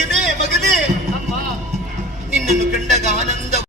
ಮಗನೇ ಮಗನೇ ನಿನ್ನನ್ನು ಕಂಡಾಗ ಆನಂದ